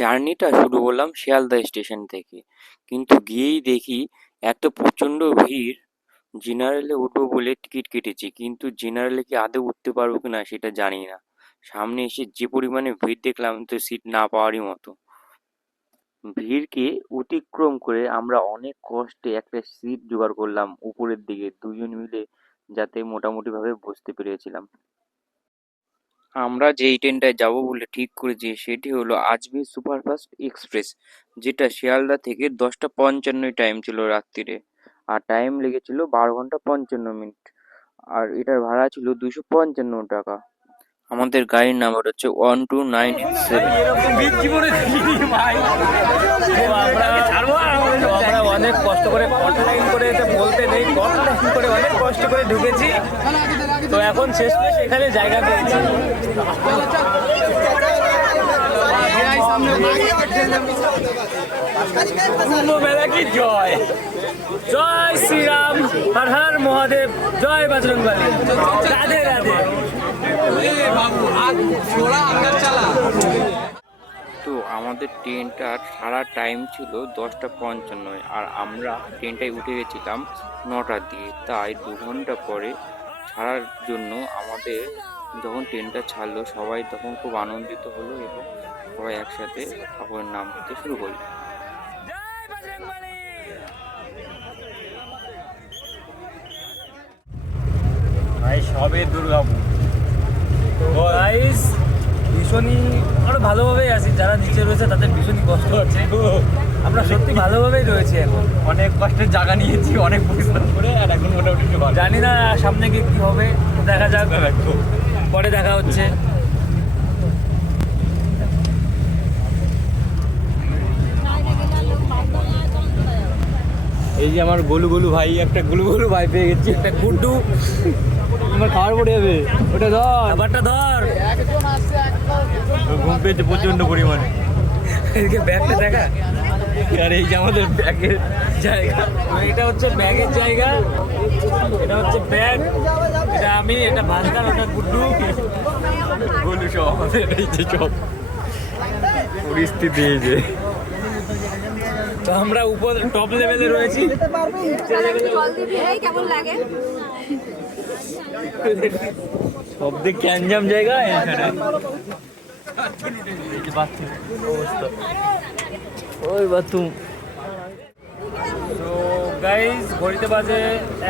জার্নিটা শুরু করলাম শিয়ালদা স্টেশন থেকে, কিন্তু গিয়েই দেখি এত প্রচণ্ড ভিড়। জেনারেলে উঠবো বলে টিকিট কেটেছি, কিন্তু জেনারেলে কি আদৌ উঠতে পারবো কিনা সেটা জানি না। সামনে এসে যে পরিমাণে ভিড় দেখলাম, তো সিট না পাওয়ারই মতো। ভিড়কে অতিক্রম করে আমরা অনেক কষ্টে একটা সিট জোগাড় করলাম উপরের দিকে, দুজন মিলে, যাতে মোটামুটি ভাবে বসতে পেরেছিলাম। আমরা যেই ট্রেনটায় যাব বলে ঠিক করেছি সেটি হলো আজমির সুপারফাস্ট এক্সপ্রেস, যেটা শিয়ালদা থেকে 10টা 55 টাইম ছিল রাত্রিরে, আর টাইম লেগেছিল 12 ঘন্টা 55 মিনিট। আর এটার ভাড়া ছিল 255 টাকা। আমাদের গাড়ির নাম্বার হচ্ছে 12987। আমরা অনেক কষ্ট করে অনলাইন করে বলতে নেই, অনলাইন করে অনেক কষ্ট করে ঢুকেছি, তো এখন শেষমেশ এখানে জায়গা পেয়েছি। মেলা কি জয়, জয় শ্রীরাম, হর হর মহাদেব, জয় বজরংবলী, রাধে রাধে। তো আমাদের ট্রেনটার সারা টাইম ছিল 10টা 55, আর আমরা ট্রেনটায় উঠে গেছিলাম 9টার দিকে। তাই 2 ঘন্টা পরে ছাড়ার জন্য আমাদের যখন ট্রেনটা ছাড়লো, সবাই তখন খুব আনন্দিত হলো এবং সবাই একসাথে ঠাকুরের নাম নিতে শুরু করলো। ভাই সবে দুর্গাপুর, তো গাইস ভীষণই আমরা ভালোভাবেই আছি, যারা নিচে রয়েছে তাদের ভীষণই কষ্ট হচ্ছে। আমরা সত্যি ভালোভাবেই রয়েছি, এখন অনেক কষ্টের জায়গা নিয়েছি, অনেক পরিশ্রম করে, আর এখন মোটামুটি জানি না সামনে গিয়ে কী হবে, দেখা যাক, পরে দেখা হচ্ছে। এই যে আমার গোলু গোলু ভাই, একটা গোলু গোলু ভাই পেয়ে গেছি, একটা গুড্ডু। আমার খাবার পড়ে যাবে, ওটা ধর, খাবারটা ধর। ঘুম পেয়েছে প্রচন্ড পরিমাণে। এদিকে ব্যাগটা দেখা, আর এই যে আমাদের ব্যাগের জায়গা, এটা হচ্ছে ব্যাগের জায়গা, এটা হচ্ছে ব্যাগ, এটা আমি, এটা ভান্ডার, ওটা গুড্ডু, গোলু সব আমাদের এই যে সব পরিস্থিতি। এই যে তো আমরা উপর টপ লেভেলে রয়েছি। কেমন লাগে? সব দিক ক্যানজাম জায়গা এখানে। ওই বাথরুম। তো গাইজ ঘড়িতে বাজে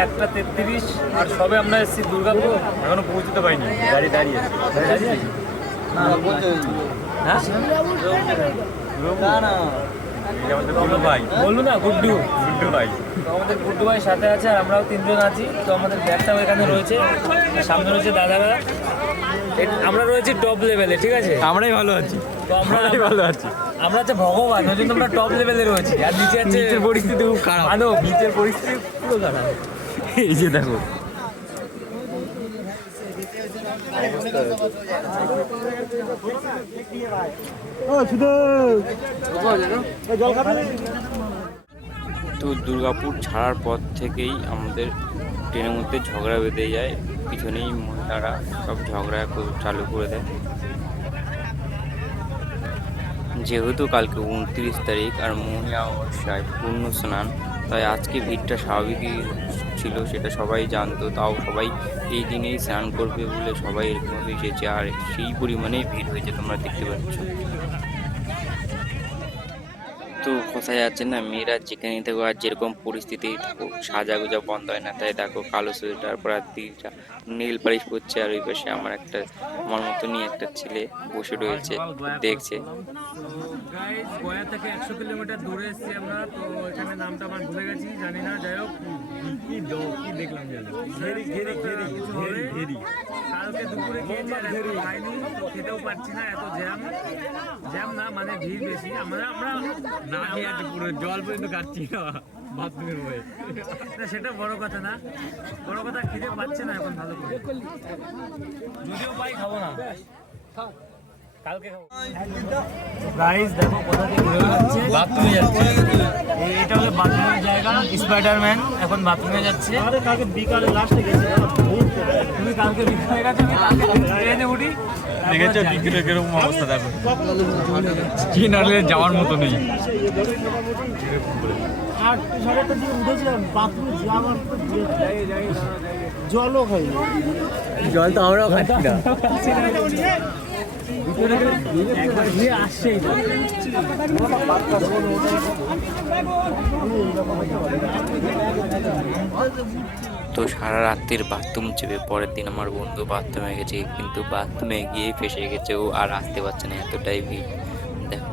1টা 33, আর সবে আমরা এসেছি দুর্গাপুর, এখনো পৌঁছতে পারিনি, গাড়ি দাঁড়িয়ে আছে। আমাদের গুড্ডু ভাই, বলুন না, গুড্ডু গুড্ডু ভাই, তো আমাদের গুড্ডু ভাই সাথে আছে, আর আমরাও 3জন আছি। তো আমাদের ব্যাগটাও এখানে রয়েছে, সামনে রয়েছে দাদারা, আমরা রয়েছি টপ লেভেলে, ঠিক আছে, আমরাই ভালো আছি। তো আমরাই ভালো আছি, আমরা হচ্ছে ভগবান, ওই জন্য আমরা টপ লেভেলে রয়েছি। আর নিচে আছে, নিচের পরিস্থিতি খুব খারাপ, মানব নিচের পরিস্থিতি পুরো খারাপ। এই যে দেখো, তো দুর্গাপুর ছাড়ার পর থেকেই আমাদের ট্রেনের মধ্যে ঝগড়া বেঁধে যায়, পিছনেই মহিলারা সব ঝগড়া চালু করে দেয়। যেহেতু কালকে 29 তারিখ আর মহিলা অমাবস্যায় পূর্ণ স্নান, তাই আজকে ভিড়টা স্বাভাবিকই ছিল, সেটা সবাই জানতো। তাও সবাই এই দিনেই স্নান করবে বলে সবাই এরকমভাবে এসেছে, আর সেই পরিমাণেই ভিড় হয়েছে, তোমরা দেখতে পাচ্ছ। তো কথা যাচ্ছে না, মেয়েরা যেখানেই থাকো আর যেরকম পরিস্থিতি থাকো, সাজাগুজা বন্ধ হয় না। তাই দেখো, কালো সোয়েটার পরা দিদিটা নীল পালিশ করছে, আর ওই পাশে আমার মতনই একটা ছেলে বসে রয়েছে, দেখছে। গয়া থেকে 100 কিলোমিটার দূরে এসেছি আমরা, তো এখানে নামটা আমার ভুলে গেছি, জানি না, যাই হোক কি দেখলাম, কালকে দুপুরে খেয়েছি, খাইনি, খেতেও পারছি না, এত জ্যাম না, মানে ভিড় বেশি। আমরা না খেয়ে আছি, পুরো জল পর্যন্ত কাটছি না বাথরুমের হয়ে। সেটা বড় কথা না, বড় কথা খিদে পাচ্ছে না এখন ভালো করে, যদিও পাই খাবো না, কালকে খাবো। গাইস দেখো কোথা থেকে ঘুরে যাচ্ছে, বাথরুমে যাচ্ছে। এটা হলো বাথরুমের জায়গা, স্পাইডারম্যান এখন বাথরুমে যাচ্ছে। কালকে বিকালে লাস্টে গেছে, তুমি কালকে বিকালে গেছো, আমি কালকে ট্রেনে উঠি, দেখেছো কিরকম অবস্থা দেখো, জেনারেলে যাওয়ার মতো নেই। জলও খাই, জল তো আমরাও খাচ্ছি না। একবার গিয়ে আসছেই তো। তো সারা রাত্রির বাথরুম চেপে পরের দিন আমার বন্ধু বাথরুমে গেছে, কিন্তু বাথরুমে গিয়ে ফেসে গেছে, ও আর আসতে পারছে না, এতটাই ভিড়। দেখো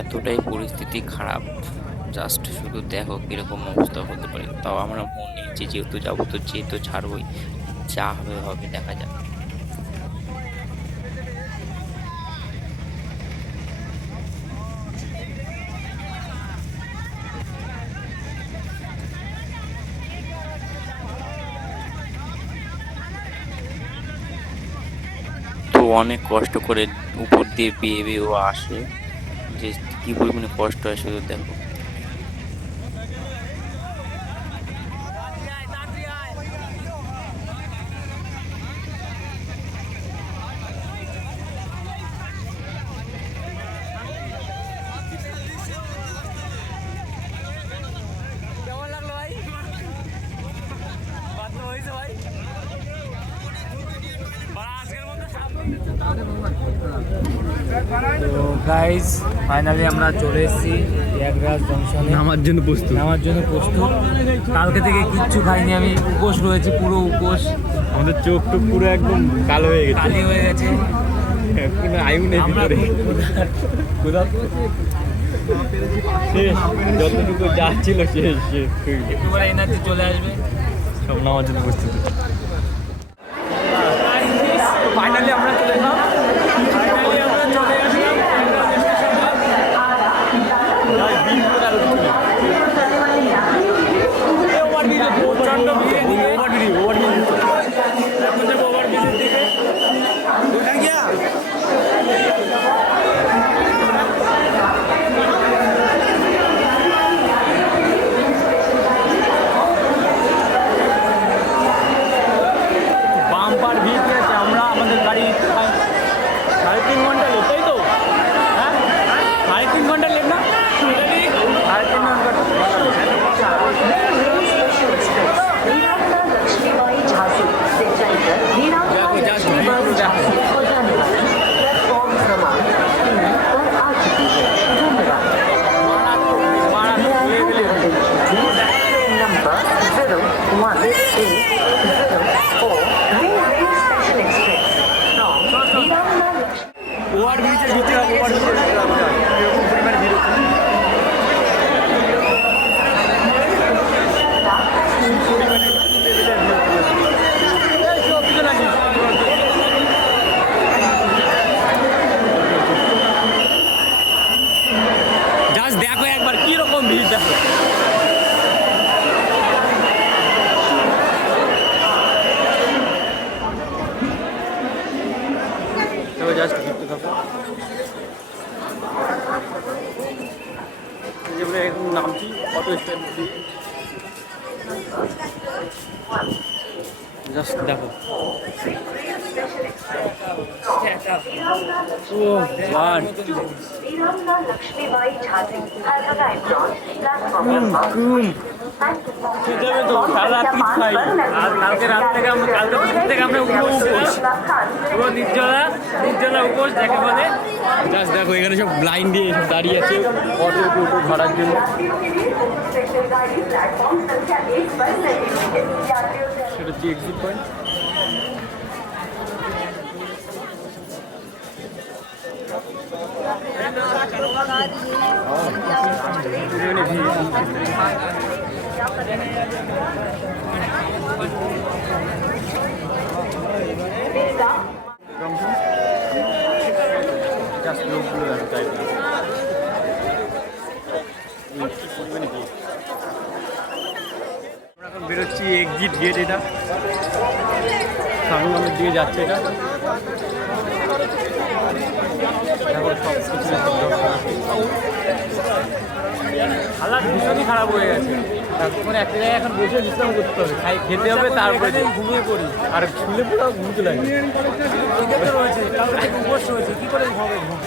এতটাই পরিস্থিতি খারাপ, জাস্ট শুধু দেখো কিরকম অবস্থা হতে পারে। তাও আমরা মন নিয়েছি যেহেতু যাবো তো যেহেতু ছাড়বই, যা হবে হবে, দেখা যাক। তো অনেক কষ্ট করে উপর দিয়ে বেয়ে বেয়ে ও আসে, যে কি পরিমাণে কষ্ট হয় শুধু দেখো। তো গাইজ ফাইনালি আমরা চলে এসেছি প্রয়াগরাজ জংশনে নামার জন্য প্রস্তুত। নামার জন্য প্রস্তুত। কালকে থেকে কিচ্ছু খাইনি আমি, উপোস রয়েছে, পুরো উপোস। আমাদের চোখ টুক পুরো একদম কালো হয়ে গেছে, কালি হয়ে গেছে। কোনো আয়ু নেই ভিতরে। কোথাও শেষ, যতটুকু যা ছিল শেষ শেষ। একটু পরে এনার্জি চলে আসবে। সব নামার জন্য প্রস্তুত। ফাইনালি আমরা চলে এলাম, ফাইনালি আমরা চলে আসলাম প্রচন্ড ভিড়, ওভারব্রিজের দিকে। বাম্পার ভিড় আছে। আমরা আমাদের গাড়ি 3.5 ঘন্টা লেট, তাই তো? হ্যাঁ 3.5 ঘন্টা লেট না? 3.5 ঘন্টা। দেখো জাস্ট ভিড় দেখো। ওভারব্রিজের ভিতরে এরকম পরিমাণে ভিড় হচ্ছে। জাস্ট দেখো একবার কিরকম ভিড় দেখো। জাস্ট ঘুরতে থাকো, যেগুলো এখন নামছি অটো স্ট্যান্ড দিয়ে। জাস্ট দেখো, ও গড, लक्ष्मीबाई झांसी हरदगा एप्रोन प्लेटफॉर्म খেতে হবে তো, কাল রাত্রি খাই। আর কালকে রাত থেকে আমরা, কালকে দুপুর থেকে আমরা পুরো উপোস, পুরো নির্জলা উপোস যাকে বলে। জাস্ট দেখো এখানে সব লাইন দিয়ে সব দাঁড়িয়ে আছে অটো টোটো ভাড়ার জন্য। प्लेटफॉर्म संख्या 1 पर लगी हुई है। यात्रियों से সেটা হচ্ছে এক্সিট পয়েন্ট। জাস্ট লোকগুলো দেখো তাই আমরা এখন বেরোচ্ছি এক্সিট গেট, এটা সামনের দিকে যাচ্ছে। এটা দেখো সব কিছু হালাত ভীষণই খারাপ হয়ে গেছে। এখন একটা জায়গায় এখন বসে বিশ্রাম করতে হবে, খেতে হবে, তারপরে এখানেই ঘুমিয়ে পড়ি। আর শুলে পুরো ঘুমতে লাগে। রয়েছে কারোর উপোস রয়েছে, কি করে হবে ঘুম?